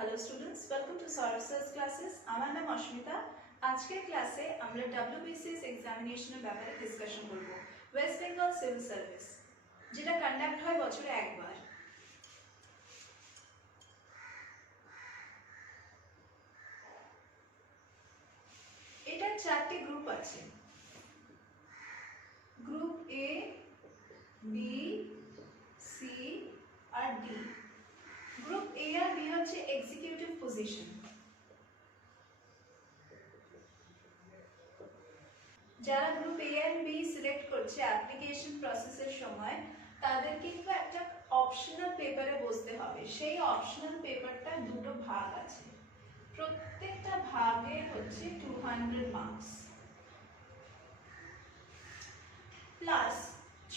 Hello students, welcome to Sourav sir's classes. আমার নাম অস্মিতা। আজকের ক্লাসে আমরা WBCS এক্সামিনেশনের ব্যাপারে ডিসকাশন করব। ওয়েস্ট বেঙ্গল সিভিল সার্ভিস, যেটা কন্ডাক্ট হয় বছরে একবার। এটার চারটি গ্রুপ আছে, গ্রুপ এ, বি, সি আর ডি। গ্রুপ এ আর বি হচ্ছে এক্সিকিউটিভ পজিশন। যারা group A and B select করছে অ্যাপ্লিকেশন প্রসেসের সময়, তাদের কিন্তু একটা অপশনাল পেপারে বসতে হবে। সেই অপশনাল পেপারটা দুটো ভাগ আছে, প্রত্যেকটা ভাগে হচ্ছে 200 মার্কস, প্লাস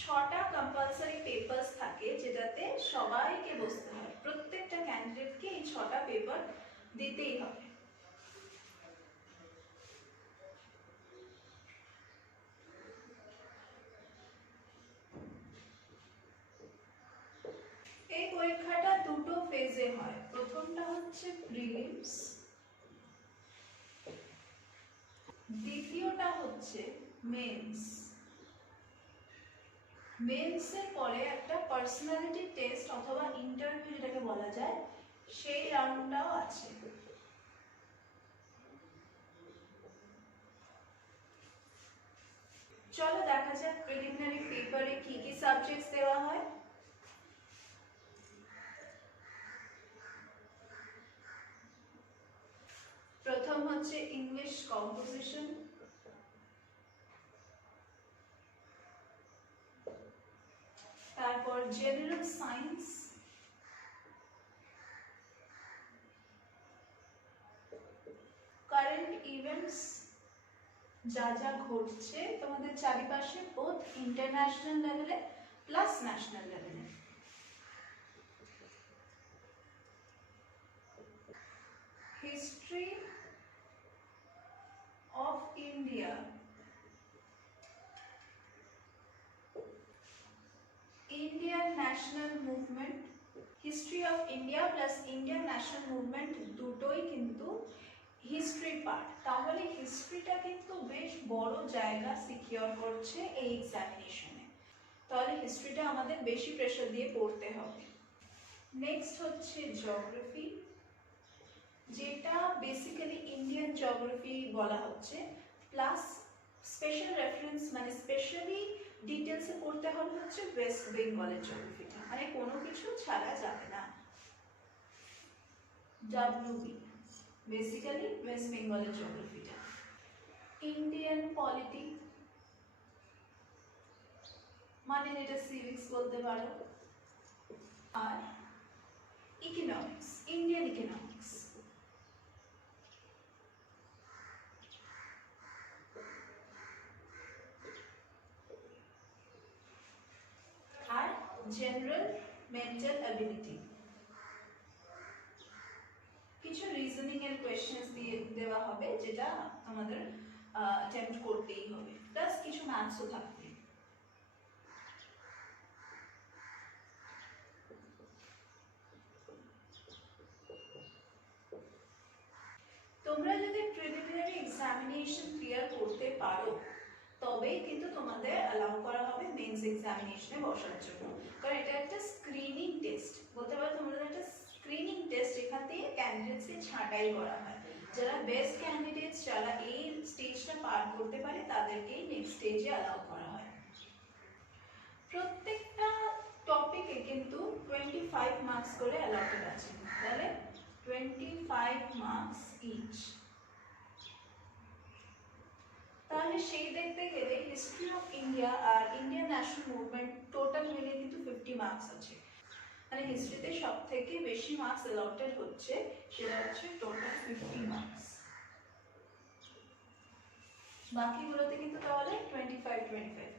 6টা কম্পালসারি পেপারস থাকে যেটাতে সবাইকে বসতে হয়। প্রত্যেকটা ক্যান্ডিডেটকে এই 6টা পেপার দিতেই হবে। এই পরীক্ষাটা দুটো ফেজে হয়। প্রথমটা হচ্ছে প্রিলিমস, দ্বিতীয়টা হচ্ছে মেন্স। মেন্সের পরে একটা পার্সোনালিটি টেস্ট অথবা ইন্টারভিউ যেটাকে বলা যায়, সেই রাউন্ডটাও আছে। চলো দেখা যাক প্রিলিমিনারি পেপারে কি কি সাবজেক্টস দেওয়া হয়। প্রথম হচ্ছে ইংলিশ কম্পোজিশন, তারপর জেনারেল সায়েন্স, কারেন্ট ইভেন্টস, যা যা ঘটছে তোমাদের চারিপাশে, বোথ ইন্টারন্যাশনাল লেভেলে প্লাস ন্যাশনাল লেভেলে। History of India, Indian national movement. History of India plus Indian national movement দুটোই কিন্তু হিস্ট্রি পার্ট। তাহলে হিস্ট্রিটা কিন্তু বেশ বড় জায়গা সিকিউর করছে এই এক্সামিনেশনে। তাহলে হিস্ট্রিটা আমাদের বেশি প্রেশার দিয়ে পড়তে হবে। নেক্সট হচ্ছে জিওগ্রাফি, যেটা বেসিক্যালি ইন্ডিয়ান জিওগ্রাফি বলা হচ্ছে, প্লাস স্পেশাল রেফারেন্স মানে স্পেশালি ডিটেলসে পড়তে হবে হচ্ছে ওয়েস্ট বেঙ্গলের জিওগ্রাফিটা, মানে কোনো কিছু ছাড়া যাবে না। WB বেসিক্যালি ওয়েস্ট বেঙ্গলের জিওগ্রাফিটা। ইন্ডিয়ান পলিটি মানে এটা সিভিক্স বলতে পারো। আর ইকোনমিক্স, ইন্ডিয়ান ইকোনমিক্স। আর জেনারেল মেন্টাল অ্যাবিলিটি, কিছু রিজনিং এর কোয়েশ্চেন্স দিয়ে দেওয়া হবে যেটা আমাদের অ্যাটেম্প্ট করতেই হবে, প্লাস কিছু ম্যাথসও থাকবে। তোমরা যদি প্রিলিমিনারি এক্সামিনেশন ক্লিয়ার করতে পারো, তবেই কিন্তু তোমাদের অ্যালাউ করা হবে মেন্স এক্সামিনেশনে বসার জন্য। কারণ এটা একটা স্ক্রিনিং টেস্ট বলতে পারো, তোমাদের একটা স্ক্রিনিং টেস্ট, এখান থেকে ক্যান্ডিডেটসকে ছাঁটাই করা হয়। যারা বেস্ট ক্যান্ডিডেটস, যারা এই স্টেজটা পার করতে পারে, তাদেরকেই নেক্সট স্টেজে অ্যালাউ করা হয়। প্রত্যেকটা টপিকে কিন্তু 25 মার্কস করে অ্যালটেড আছে, তাহলে 25 মার্কস ইচ। তাহলে সেই দেখতে গেলে হিস্ট্রি অফ ইন্ডিয়া আর ইন্ডিয়ান ন্যাশনাল মুভমেন্ট টোটাল মিলিয়ে কিন্তু 50 মার্কস আছে। মানে হিস্ট্রিতে সব থেকে বেশি মার্কস অ্যালটেড হচ্ছে, সেটা হচ্ছে টোটাল 50 মার্কস। বাকিগুলোতে কিন্তু তাহলে 25 করে।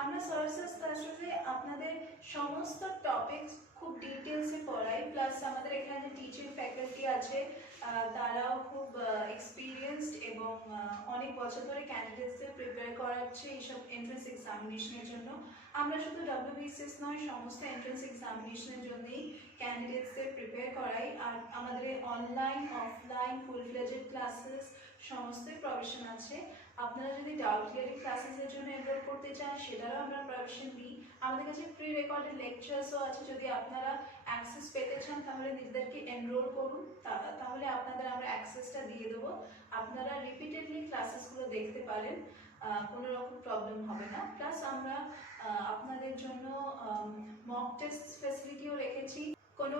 আমরা সোর্সেস ক্লাসে আপনাদের সমস্ত টপিকস খুব ডিটেলসে পড়াই, প্লাস আমাদের এখানে টিচিং ফ্যাকাল্টি আছে, তারাও খুব এক্সপিরিয়েন্সড এবং অনেক বছর ধরে ক্যান্ডিডেটসদের প্রিপেয়ার করাচ্ছে এইসব এন্ট্রান্স এক্সামিনেশনের জন্য। আমরা শুধু WBCS নয়, সমস্ত এন্ট্রান্স এক্সামিনেশনের জন্যই ক্যান্ডিডেটসদের প্রিপেয়ার করাই। আর আমাদের online offline full fledged classes সমস্তই প্রভিশন আছে। আপনারা যদি ডাউট ক্লিয়ারিং ক্লাসেসের জন্য এনরোল করতে চান সেটারও আমরা প্রভিশন দিই। আমাদের কাছে প্রি রেকর্ডেড লেকচার্সও আছে, যদি আপনারা অ্যাক্সেস পেতে চান তাহলে নিজেদেরকে এনরোল করুন, তাহলে আপনাদের আমরা অ্যাক্সেসটা দিয়ে দেবো। আপনারা রিপিটেডলি ক্লাসেসগুলো দেখতে পারেন, কোনো রকম প্রবলেম হবে না। প্লাস আমরা আপনাদের জন্য মক টেস্ট ফেসিলিটিও রেখেছি। কোনো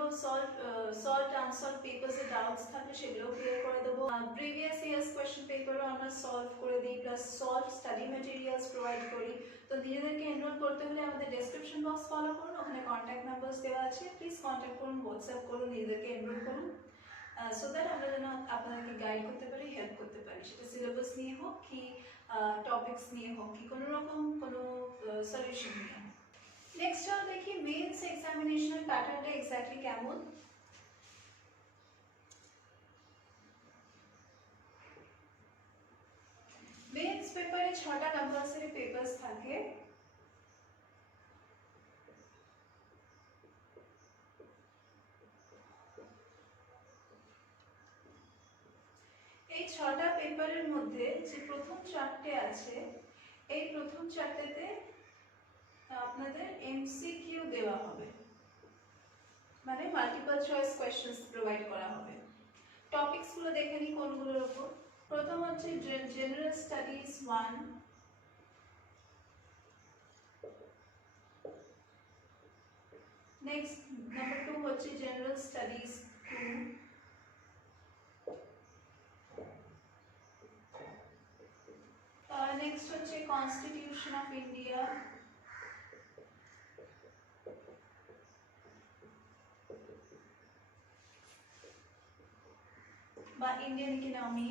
সলভ আনসলভ পেপারসে ডাউটস থাকলে সেগুলো ক্লিয়ার করে দেবো। প্রিভিয়াস ইয়ার্স কোয়েশ্চেন পেপারও আমরা সলভ করে দিই, plus solve study materials provide করি। তো নিজেদেরকে এনরোল করতে হলে আমাদের ডেসক্রিপশন বক্স ফলো করুন, ওখানে কন্ট্যাক্ট নাম্বারস দেওয়া আছে, প্লিজ কন্ট্যাক্ট করুন, হোয়াটসঅ্যাপ করুন, নিজেদেরকে এনরোল করুন, সো দ্যাট আমরা যেন আপনাদেরকে গাইড করতে পারি, হেল্প করতে পারি, সেটা সিলেবাস নিয়ে হোক কি টপিকস নিয়ে হোক কি কোনো রকম কোনো সলিউশন নিয়ে হোক। নেক্সট চল দেখি মেন্স এক্সামিনেশনের প্যাটার্নটা এক্স্যাক্টলি কেমন। মেন্স পেপারে 6টা কম্পালসারি পেপারস থাকে। এই 6টা পেপারের মধ্যে যে প্রথম 4টে আছে, এই প্রথম 4টেতে আপনাদের MCQ দেওয়া হবে, মানে মাল্টিপল চয়েস কোয়েশ্চেন্স প্রোভাইড করা হবে। টপিকসগুলো দেখে নিই কোনগুলোর উপর। প্রথম হচ্ছে জেনারেল স্টাডিজ 1, নেক্সট নাম্বার 2 হচ্ছে জেনারেল স্টাডিজ 2, নেক্সট হচ্ছে কনস্টিটিউশন অফ ইন্ডিয়া, বা ইন্ডিয়ান ইকোনমি,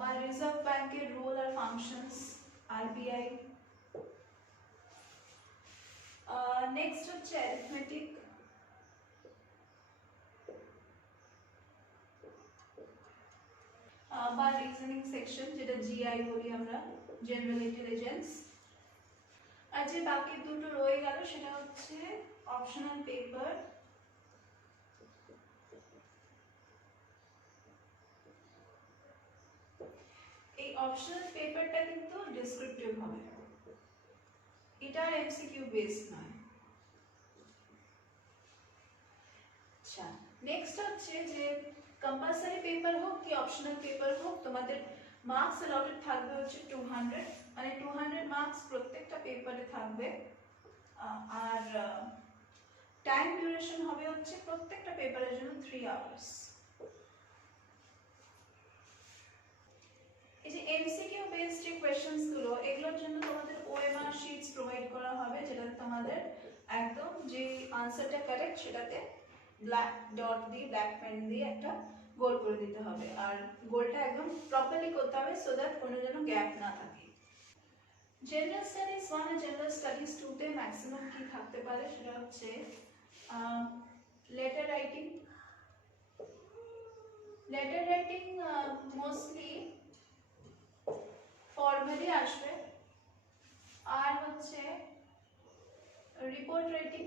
বা রিজার্ভ ব্যাংকের রোল আর ফাংশনস RBI, নেক্সট হচ্ছে অ্যারিথমেটিক, বা রিজনিং সেকশন, যেটা GI বলি আমরা, জেনারেল ইন্টেলিজেন্স। আর যে বাকি দুটো রয়ে গেল সেটা হচ্ছে অপশনাল পেপার, এই অপশনাল পেপারটা কিন্তু ডেসক্রিপটিভ হবে, এটা MCQ বেস নয়। আচ্ছা, নেক্সট হচ্ছে যে কম্পালসারি পেপার হোক কি অপশনাল পেপার হোক, তোমাদের মার্কস অ্যালটেড থাকবে হচ্ছে 200, মানে 200 মার্কস প্রত্যেকটা পেপারে থাকবে। আর টাইম ডিউরেশন হবে হচ্ছে প্রত্যেকটা পেপারের জন্য 3 আওয়ার্স। এই যে MCQ বেসড যে কোশ্চেন্স গুলো, এগুলোর জন্য তোমাদের OMR শিটস প্রোভাইড করা হবে, যেটাতে তোমাদের একদম যে আনসারটা কারেক্ট সেটাতে ব্ল্যাক ডট দিয়ে, ব্ল্যাক পেন দিয়ে একটা গোল করে দিতে হবে, আর গোলটা একদম প্রপারলি করতে হবে সো দ্যাট কোনো যেন গ্যাপ না থাকে। জেনারেল স্টাডিজ 1 আর জেনারেল স্টাডিজ 2 তে ম্যাক্সিমাম কি থাকতে পারে সেটা হচ্ছে letter writing. Letter writing mostly formally আসবে, আর হচ্ছে রিপোর্ট রাইটিং,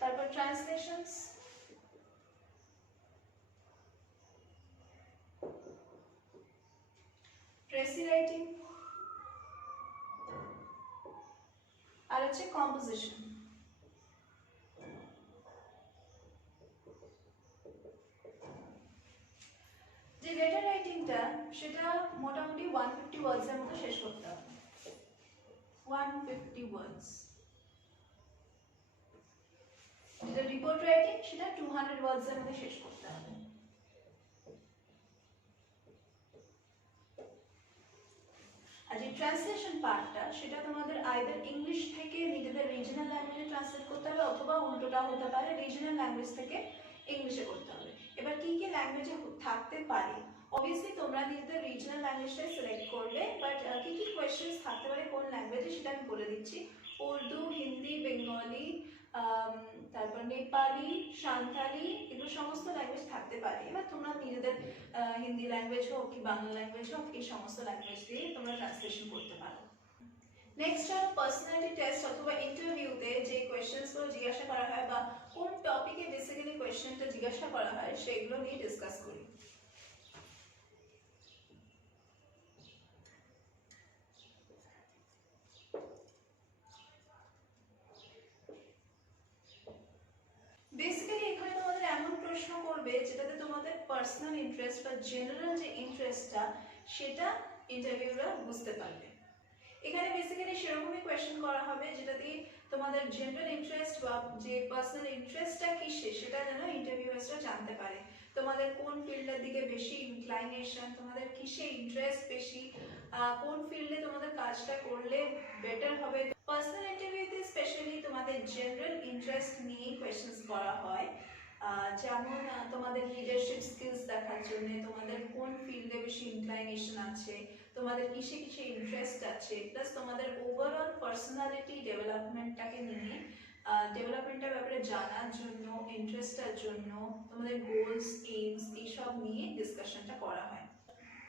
তারপর ট্রান্সলেশনস, ট্রেসি রাইটিং, আর হচ্ছে কম্পোজিশন। যে লেটার রাইটিংটা সেটা মোটামুটি 150 ওয়ার্ডসের মতো শেষ করতে হবে, 150 ওয়ার্ডস। যেটা রিপোর্ট রাইটিং সেটা 200 ওয়ার্ডসের মধ্যে শেষ করতে হবে। আর যে ট্রান্সলেশন পার্টটা সেটা তোমাদের আইদার ইংলিশ থেকে নিজেদের রিজনাল ল্যাঙ্গুয়েজে ট্রান্সলেট করতে হবে, অথবা উল্টোটা হতে পারে রিজনাল ল্যাঙ্গুয়েজ থেকে ইংলিশে করতে হবে। এবার কি কি ল্যাঙ্গুয়েজে থাকতে থাকতে পারে। অবভিয়াসলি তোমরা নিজেদের রিজনাল ল্যাঙ্গুয়েজটাই সিলেক্ট করবে, বাট কি কি কোয়েশ্চেন্স থাকতে পারে কোন ল্যাঙ্গুয়েজে সেটা আমি বলে দিচ্ছি। উর্দু, হিন্দি, বেঙ্গলি, তারপর নেপালি, সাঁওতালি, এগুলো সমস্ত ল্যাঙ্গুয়েজ থাকতে পারে। এবার তোমরা নিজেদের হিন্দি ল্যাঙ্গুয়েজ হোক কি বাংলা ল্যাঙ্গুয়েজ হোক, এই সমস্ত ল্যাঙ্গুয়েজ দিয়ে তোমরা ট্রান্সলেশন করতে পারো। নেক্সট হলো পার্সোনালিটি টেস্ট অথবা ইন্টারভিউতে যে কোয়েশ্চেন্সগুলো জিজ্ঞাসা করা হয় বা কোন টপিকে বেসিক্যালি কোয়েশ্চেনটা জিজ্ঞাসা করা হয় সেগুলো নিয়ে ডিসকাস করি। বেসিক্যালি এখানে তোমাদের এমন প্রশ্ন করবে যেটাতে তোমাদের পার্সোনাল ইন্টারেস্ট বা জেনারেল যে ইন্টারেস্টটা সেটা ইন্টারভিউরা বুঝতে পারবে। এখানে বেসিক্যালি সেরকমই কোয়েশ্চেন করা হবে যেটা দিয়ে তোমাদের জেনারেল ইন্টারেস্ট বা যে পার্সোনাল ইন্টারেস্টটা কিসে সেটা যেন ইন্টারভিউয়ার্সরা জানতে পারে। তোমাদের কোন ফিল্ডের দিকে বেশি ইনক্লাইনেশন, তোমাদের কিসে ইন্টারেস্ট বেশি, কোন ফিল্ডে তোমাদের কাজটা করলে বেটার হবে। পার্সোনাল ইন্টারভিউতে স্পেশালি তোমাদের জেনারেল ইন্টারেস্ট নিয়ে কোয়েশ্চেন্স করা হয়, যেমন তোমাদের লিডারশিপ স্কিলস দেখার জন্য, তোমাদের কোন ফিল্ডে বেশি ইনক্লাইনেশন আছে, তোমাদের কিসে কিসে ইন্টারেস্ট আছে, প্লাস তোমাদের ওভারঅল পার্সোনালিটি ডেভেলপমেন্টটাকে নিয়ে ডেভেলপমেন্টের ব্যাপারে জানার জন্য, ইন্টারেস্টের জন্য, তোমাদের গোলস এইমস এইসব নিয়ে ডিসকাশনটা করা হয়।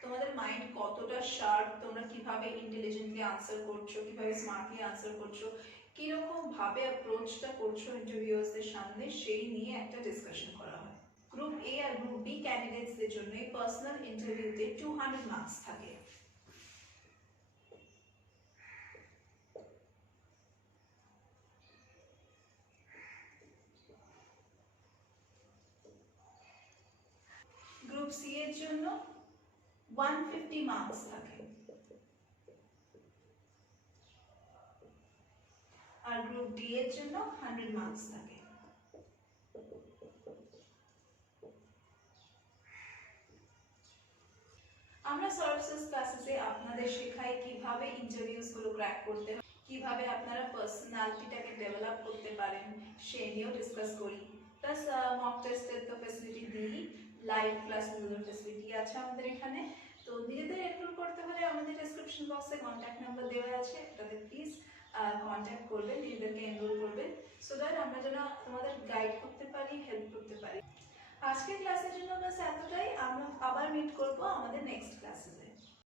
তোমাদের মাইন্ড কতটা শার্প, তোমরা কিভাবে ইন্টেলিজেন্টলি আনসার করছো, কিভাবে স্মার্টলি আনসার করছো, কিরকম ভাবে অ্যাপ্রোচটা করছো ইন্টারভিউয়ার্সদের সামনে, সেই নিয়ে একটা ডিসকাশন করা হয়। গ্রুপ এ আর গ্রুপ বি ক্যান্ডিডেটসদের জন্য এই পার্সোনাল ইন্টারভিউতে 200 মার্কস থাকে। গ্রুপ সি এর জন্য 150 মার্কস থাকে, আর গ্রুপ ডি এর জন্য 100 মার্কস থাকে। আমরা সার্ভিসেস ক্লাসেসে আপনাদের শেখাই কিভাবে ইন্টারভিউস গুলো ক্র্যাক করতে হয়, কিভাবে আপনারা পার্সোনালিটিটাকে ডেভেলপ করতে পারেন সে নিয়েও ডিসকাস করি। প্লাস মক টেস্টের তো ফ্যাসিলিটি দিই, লাইভ ক্লাসগুলোর ফ্যাসিলিটি আছে আমাদের এখানে। তো নিজেদের এনরোল করতে হলে আমাদের ডেসক্রিপশন বক্সে কন্ট্যাক্ট নাম্বার দেওয়া আছে, এটাতে প্লিজ কন্ট্যাক্ট করবেন, নিজেদেরকে এনরোল করবেন, সো দ্যাট আমরা যেন তোমাদের গাইড করতে পারি, হেল্প করতে পারি। আজকের ক্লাসের জন্য ব্যাস এতটাই। আমরা আবার মিট করবো আমাদের নেক্সট ক্লাসে।